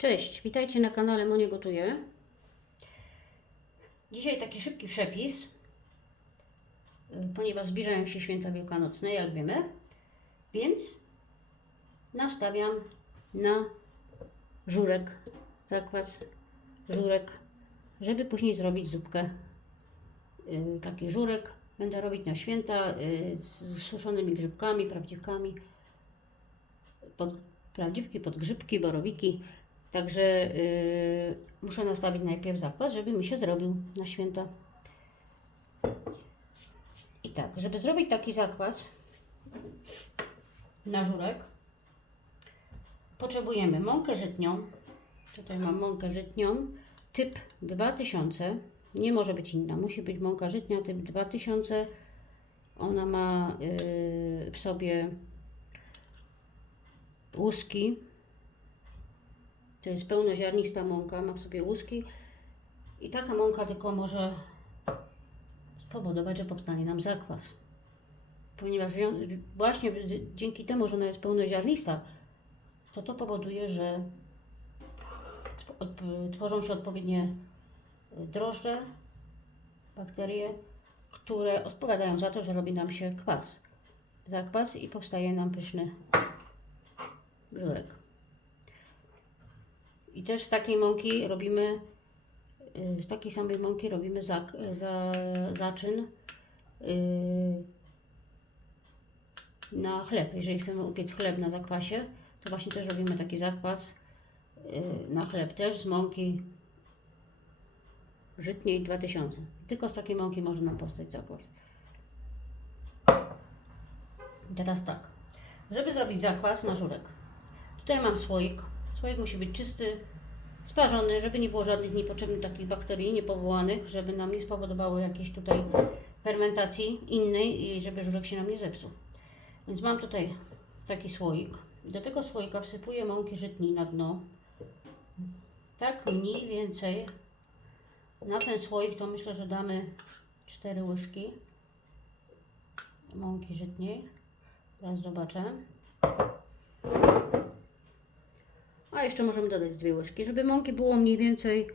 Cześć, witajcie na kanale Monie Gotuje. Dzisiaj taki szybki przepis, ponieważ zbliżają się święta wielkanocne, jak wiemy, więc nastawiam na żurek, zakwas żurek, żeby później zrobić zupkę. Y, Taki żurek będę robić na święta y, z suszonymi grzybkami, prawdziwkami pod, prawdziwki, podgrzybki, borowiki. Także yy, muszę nastawić najpierw zakwas, żeby mi się zrobił na święta. I tak, żeby zrobić taki zakwas na żurek, potrzebujemy mąkę żytnią. Tutaj mam mąkę żytnią, typ 2000. Nie może być inna, musi być mąka żytnia typ 2000. Ona ma yy, w sobie łuski. To jest pełnoziarnista mąka, ma w sobie łuski. I taka mąka tylko może spowodować, że powstanie nam zakwas. Ponieważ właśnie dzięki temu, że ona jest pełnoziarnista, to to powoduje, że tworzą się odpowiednie y, drożdże, bakterie, które odpowiadają za to, że robi nam się kwas. Zakwas i powstaje nam pyszny żurek. I też z takiej mąki robimy, y, z takiej samej mąki robimy za, za, zaczyn y, na chleb. Jeżeli chcemy upiec chleb na zakwasie, to właśnie też robimy taki zakwas y, na chleb też z mąki żytniej 2000. Tylko z takiej mąki może nam powstać zakwas. Teraz tak. Żeby zrobić zakwas na żurek, Tutaj mam słoik. Słoik musi być czysty, sparzony, żeby nie było żadnych niepotrzebnych takich bakterii niepowołanych, żeby nam nie spowodowało jakiejś tutaj fermentacji innej i żeby żurek się nam nie zepsuł. Więc mam tutaj taki słoik. Do tego słoika wsypuję mąki żytniej na dno. Tak mniej więcej na ten słoik to myślę, że damy 4 łyżki mąki żytniej. Teraz zobaczę. A jeszcze możemy dodać dwie łyżki, żeby mąki było mniej więcej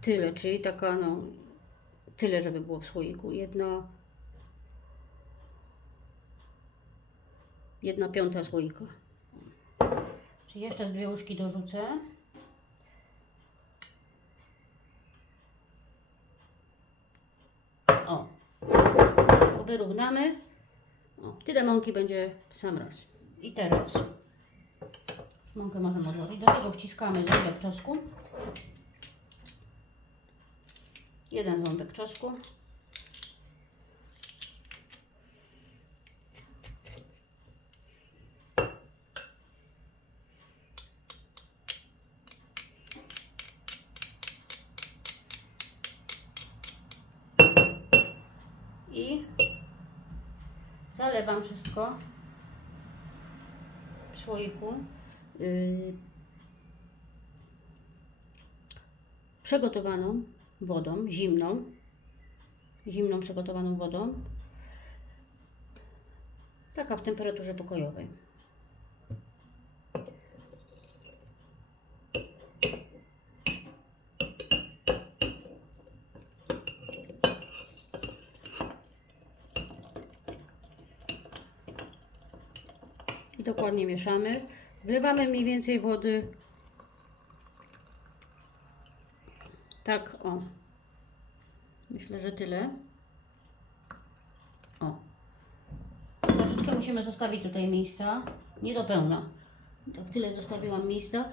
tyle, czyli taka no tyle, żeby było w słoiku. Jedna jedna piąta słoika. Czyli jeszcze z dwie łyżki dorzucę. O. Wyrównamy. O, tyle mąki będzie w sam raz. I teraz Mąkę możemy odłożyć. Do tego wciskamy ząbek czosnku. Jeden ząbek czosnku. I zalewam wszystko w słoiku przegotowaną wodą, zimną, zimną przegotowaną wodą, taka w temperaturze pokojowej. I dokładnie mieszamy. Wlewamy mniej więcej wody. Tak, o. Myślę, że tyle. O. Troszeczkę musimy zostawić tutaj miejsca. Nie do pełna. Tak tyle zostawiłam miejsca.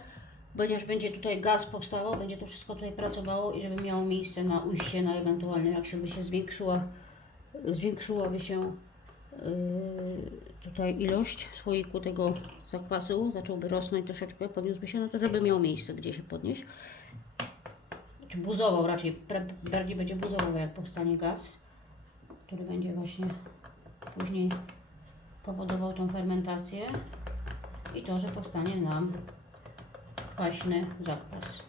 Ponieważ będzie tutaj gaz powstawał, będzie to wszystko tutaj pracowało i żeby miało miejsce na ujście, na ewentualne jak się by się zwiększyła, zwiększyłaby się tutaj ilość słoiku tego zakwasu zacząłby rosnąć troszeczkę, podniósłby się, no to żeby miał miejsce, gdzie się podnieść. Czy buzował raczej, bardziej będzie buzował, jak powstanie gaz, który będzie właśnie później powodował tą fermentację i to, że powstanie nam kwaśny zakwas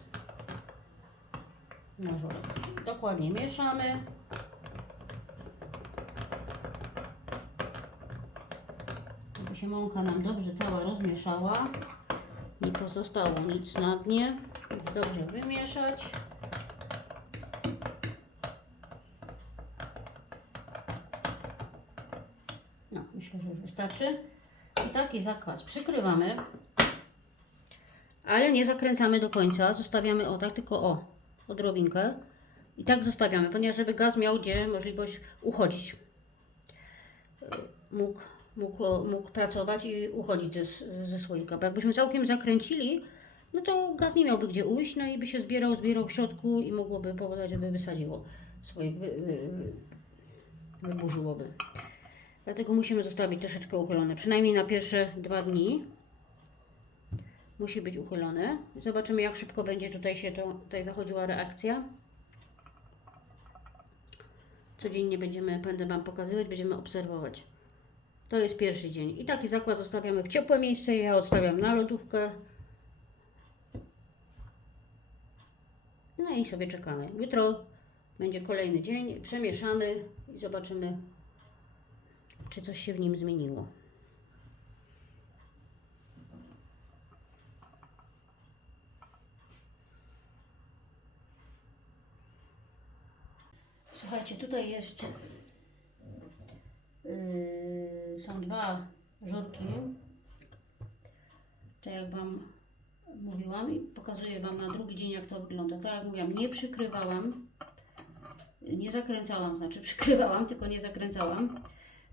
na żurek. Dokładnie mieszamy. Się mąka nam dobrze cała rozmieszała. Nie pozostało nic na dnie. Dobrze wymieszać. No, myślę, że już wystarczy. I taki zakwas przykrywamy, ale nie zakręcamy do końca. Zostawiamy o tak, tylko o, odrobinkę. I tak zostawiamy, ponieważ żeby gaz miał gdzie możliwość uchodzić. Mógł, mógł, mógł pracować i uchodzić ze, ze słoika. Bo jakbyśmy całkiem zakręcili, no to gaz nie miałby gdzie ujść, no i by się zbierał, zbierał w środku i mogłoby powodować, żeby wysadziło słoik, wy, wy, wy, wyburzyłoby. Dlatego musimy zostawić troszeczkę uchylone, przynajmniej na pierwsze dwa dni. Musi być uchylone. Zobaczymy, jak szybko będzie tutaj się to, tutaj zachodziła reakcja. Codziennie będziemy, będę Wam pokazywać, będziemy obserwować. To jest pierwszy dzień. I taki zakład zostawiamy w ciepłe miejsce. Ja odstawiam na lodówkę. No i sobie czekamy. Jutro będzie kolejny dzień. Przemieszamy i zobaczymy, czy coś się w nim zmieniło. Słuchajcie, tutaj jest. Yy, są dwa żurki. Tak jak Wam mówiłam i pokazuję Wam na drugi dzień, jak to wygląda. Tak jak mówiłam, nie przykrywałam, nie zakręcałam, znaczy przykrywałam, tylko nie zakręcałam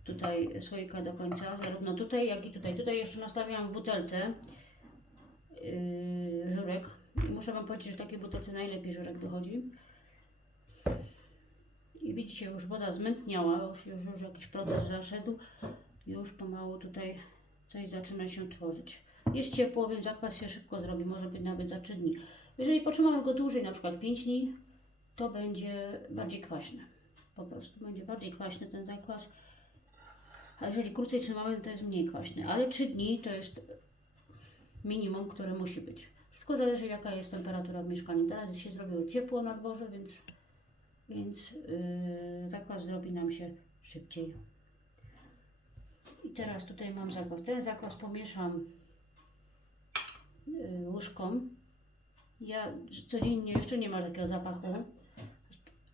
tutaj słoika do końca, zarówno tutaj, jak i tutaj. Tutaj jeszcze nastawiałam w butelce yy, żurek i muszę Wam powiedzieć, że w takiej butelce najlepiej żurek wychodzi. I widzicie, już woda zmętniała, już, już, już jakiś proces zaszedł. Już pomału tutaj coś zaczyna się tworzyć. Jest ciepło, więc zakwas się szybko zrobi, może być nawet za 3 dni. Jeżeli potrzymamy go dłużej, na przykład 5 dni, to będzie bardziej kwaśny. Po prostu będzie bardziej kwaśny ten zakwas. A jeżeli krócej trzymamy, to jest mniej kwaśny. Ale 3 dni to jest minimum, które musi być. Wszystko zależy, jaka jest temperatura w mieszkaniu. Teraz się zrobiło ciepło na dworze, więc więc yy, zakwas zrobi nam się szybciej. I teraz tutaj mam zakwas. Ten zakwas pomieszam yy, łyżką. Ja codziennie jeszcze nie ma takiego zapachu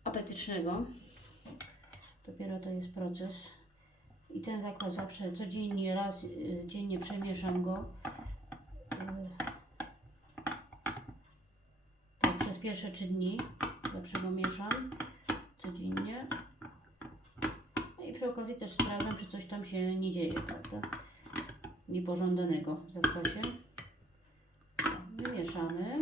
apetycznego. Dopiero to jest proces. I ten zakwas zawsze codziennie, raz yy, dziennie przemieszam go. Yy, tak przez pierwsze trzy dni. Zawsze go mieszam codziennie. No i okazji też sprawdzam, czy coś tam się nie dzieje, prawda? Niepożądanego w zakwasie. Wymieszamy.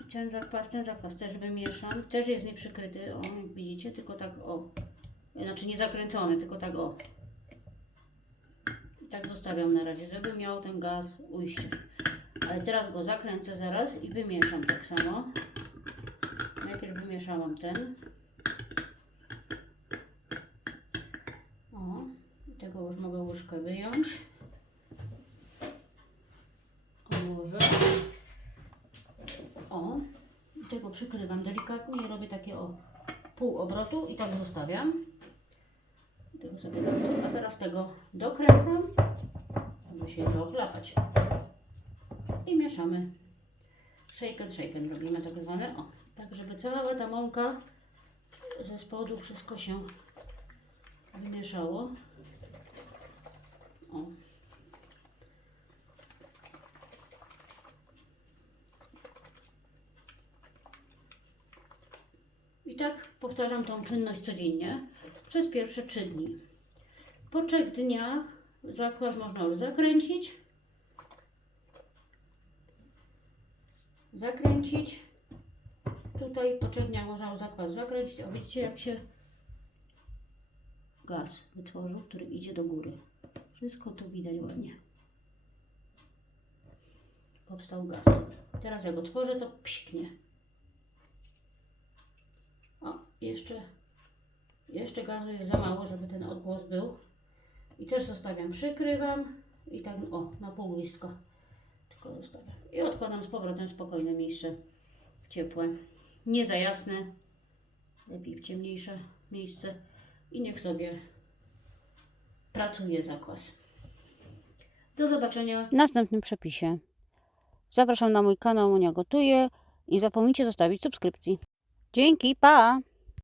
I ten zakwas, ten zakwas też wymieszam. Też jest nieprzykryty, o, widzicie, tylko tak o. Znaczy nie zakręcony, tylko tak o. I tak zostawiam na razie, żeby miał ten gaz ujście. Ale teraz go zakręcę zaraz i wymieszam tak samo. Najpierw wymieszałam ten. O, tego już mogę łyżkę wyjąć. Odłożę. O, tego przykrywam delikatnie robię takie o pół obrotu i tak zostawiam. Tego sobie a teraz tego dokręcam, aby się dochlapać i mieszamy. Shake and shake and robimy tak zwane. O, tak żeby cała ta mąka ze spodu wszystko się wymieszało. O. I tak powtarzam tą czynność codziennie przez pierwsze 3 dni. Po 3 dniach zakład można już zakręcić zakręcić. Tutaj po trzech dniach można zakwas zakręcić, a widzicie jak się gaz wytworzył, który idzie do góry. Wszystko tu widać ładnie. Powstał gaz. Teraz jak otworzę, to psiknie. O, jeszcze, jeszcze gazu jest za mało, żeby ten odgłos był. I też zostawiam, przykrywam i tak, o, na pół blisko tylko zostawiam. I odkładam z powrotem spokojne miejsce, ciepłe. Nie za jasne, lepiej w ciemniejsze miejsce. I niech sobie pracuje zakwas. Do zobaczenia. W następnym przepisie. Zapraszam na mój kanał Monia Gotuje i zapomnijcie zostawić subskrypcji. Dzięki, pa!